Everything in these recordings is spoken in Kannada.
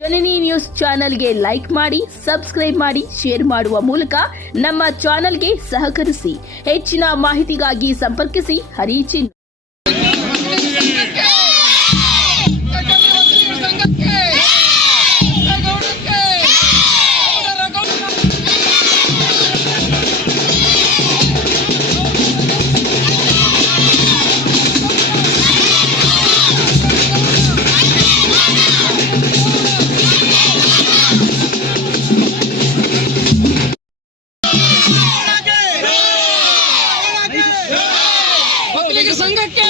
ಜನನಿ ನ್ಯೂಸ್ ಚಾನೆಲ್ಗೆ ಲೈಕ್ ಮಾಡಿ, ಸಬ್ಸ್ಕ್ರೈಬ್ ಮಾಡಿ, ಶೇರ್ ಮಾಡುವ ಮೂಲಕ ನಮ್ಮ ಚಾನೆಲ್ಗೆ ಸಹಕರಿಸಿ. ಹೆಚ್ಚಿನ ಮಾಹಿತಿಗಾಗಿ ಸಂಪರ್ಕಿಸಿ ಹರಿಚಿನ್. ಸಂಘಕ್ಕೆ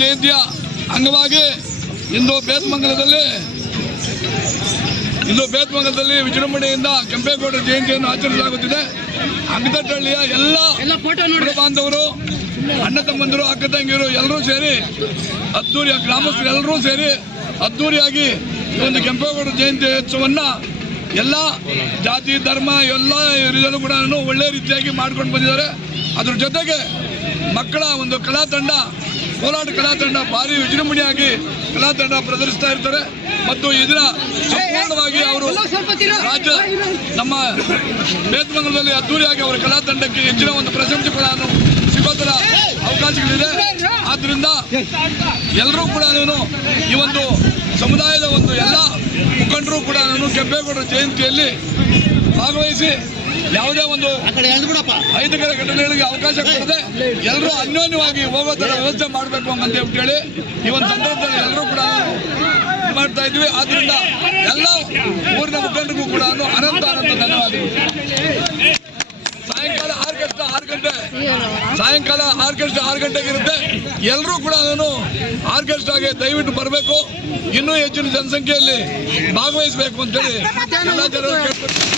ಜಯಂತಿಯ ಅಂಗವಾಗಿ ಇಂದು ಬೇತಮಂಗಲದಲ್ಲಿ ವಿಜೃಂಭಣೆಯಿಂದ ಕೆಂಪೇಗೌಡರ ಜಯಂತಿಯನ್ನು ಆಚರಿಸಲಾಗುತ್ತಿದೆ. ಅಂಗದಟ್ಟಹಳ್ಳಿಯ ಎಲ್ಲ ಬಾಂಧವರು, ಅಣ್ಣ ತಮ್ಮಂದಿರು, ಅಕ್ಕ ತಂಗಿಯರು ಎಲ್ಲರೂ ಸೇರಿ ಅದ್ದೂರಿ, ಗ್ರಾಮಸ್ಥರು ಎಲ್ಲರೂ ಸೇರಿ ಅದ್ದೂರಿಯಾಗಿ ಈ ಒಂದು ಕೆಂಪೇಗೌಡರ ಜಯಂತಿ ಉತ್ಸವವನ್ನು ಎಲ್ಲ ಜಾತಿ ಧರ್ಮ ಎಲ್ಲ ರೀತಿಯಲ್ಲೂ ಕೂಡ ಒಳ್ಳೆ ರೀತಿಯಾಗಿ ಮಾಡ್ಕೊಂಡು ಬಂದಿದ್ದಾರೆ. ಅದ್ರ ಜೊತೆಗೆ ಮಕ್ಕಳ ಒಂದು ಕಲಾ ತಂಡ, ಕೋಲಾಟ ಕಲಾ ತಂಡ ಭಾರಿ ವಿಜೃಂಭಣೆಯಾಗಿ ಕಲಾ ತಂಡ ಪ್ರದರ್ಶಿಸ್ತಾ ಇರ್ತಾರೆ. ಮತ್ತು ಇದರ ಸಂಪೂರ್ಣವಾಗಿ ಅವರು ರಾಜ್ಯ ನಮ್ಮ ಬೇತಮಂಗಲದಲ್ಲಿ ಅದ್ದೂರಿಯಾಗಿ ಅವರ ಕಲಾ ತಂಡಕ್ಕೆ ಹೆಚ್ಚಿನ ಒಂದು ಪ್ರಶಂಸೆಗಳನ್ನು ಸಿಗೋದರ ಅವಕಾಶಗಳಿದೆ. ಆದ್ದರಿಂದ ಎಲ್ಲರೂ ಕೂಡ ಈ ಒಂದು ಸಮುದಾಯದ ಒಂದು ಎಲ್ಲ ಮುಖಂಡರು ಕೂಡ ಕೆಂಪೇಗೌಡರ ಜಯಂತಿಯಲ್ಲಿ ಭಾಗವಹಿಸಿ ಯಾವುದೇ ಒಂದು ಅಹಿತಕರ ಘಟನೆಗಳಿಗೆ ಅವಕಾಶ ಕೊಡದೆ ಎಲ್ಲರೂ ಅನ್ಯೋನ್ಯವಾಗಿ ಹೋಗೋ ತರ ವ್ಯವಸ್ಥೆ ಮಾಡಬೇಕು ಅಂತ ಹೇಳಿ ಈ ಒಂದು ಸಂದರ್ಭದಲ್ಲಿ ಎಲ್ಲರೂ ಕೂಡ ಮಾಡ್ತಾ ಇದ್ವಿ. ಆದ್ರಿಂದ ಎಲ್ಲ ಊರಿನ ಮುಖಂಡರಿಗೂ ಕೂಡ ಅನಂತ ಧನ್ಯವಾದಗಳು. ಸಾಯಂಕಾಲ ಆರ್ಕೆಸ್ಟ್ರಾ 6 ಗಂಟೆಗೆ ಇರುತ್ತೆ. ಎಲ್ಲರೂ ಕೂಡ ಆರ್ಕೆಸ್ಟ್ರಾಗೆ ದಯವಿಟ್ಟು ಬರಬೇಕು, ಇನ್ನೂ ಹೆಚ್ಚಿನ ಜನಸಂಖ್ಯೆಯಲ್ಲಿ ಭಾಗವಹಿಸಬೇಕು ಅಂತೇಳಿ ಎಲ್ಲ ಜನರು ಕೇಳ್ತಾರೆ.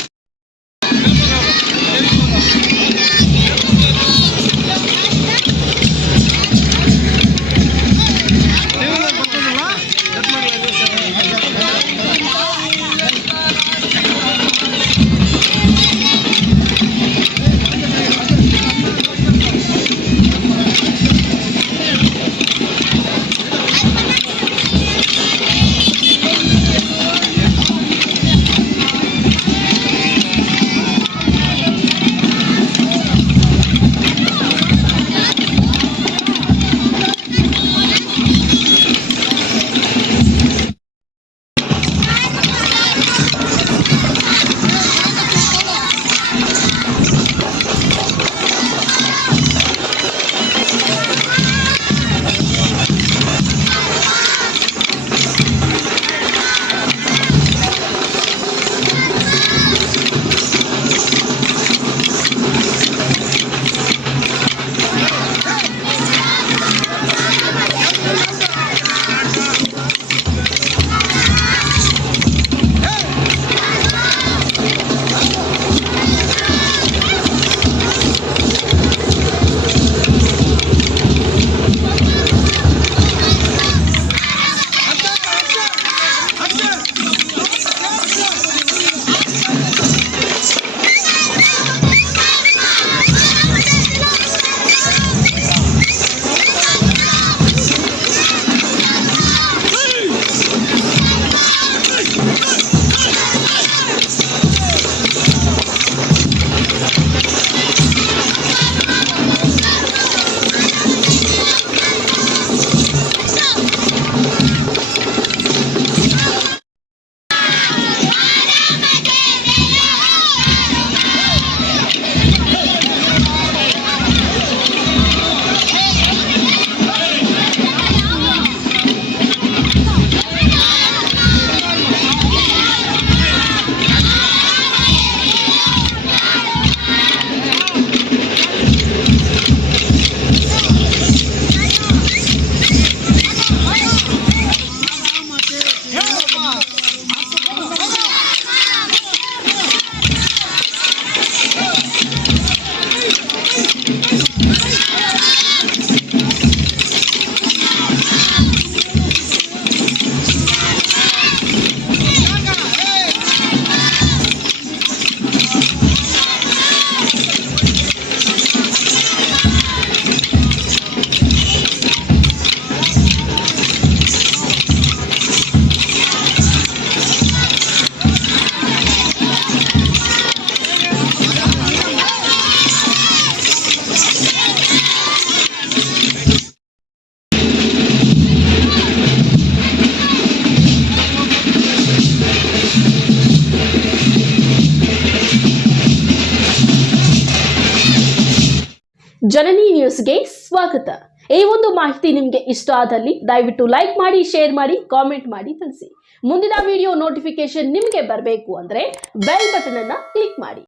ಜನನಿ ನ್ಯೂಸ್ಗೆ ಸ್ವಾಗತ. ಈ ಒಂದು ಮಾಹಿತಿ ನಿಮಗೆ ಇಷ್ಟ ಆದಲ್ಲಿ ದಯವಿಟ್ಟು ಲೈಕ್ ಮಾಡಿ, ಶೇರ್ ಮಾಡಿ, ಕಾಮೆಂಟ್ ಮಾಡಿ ತಿಳಿಸಿ. ಮುಂದಿನ ವಿಡಿಯೋ ನೋಟಿಫಿಕೇಶನ್ ನಿಮಗೆ ಬರಬೇಕು ಅಂದ್ರೆ ಬೆಲ್ ಬಟನ್ ಅನ್ನ ಕ್ಲಿಕ್ ಮಾಡಿ.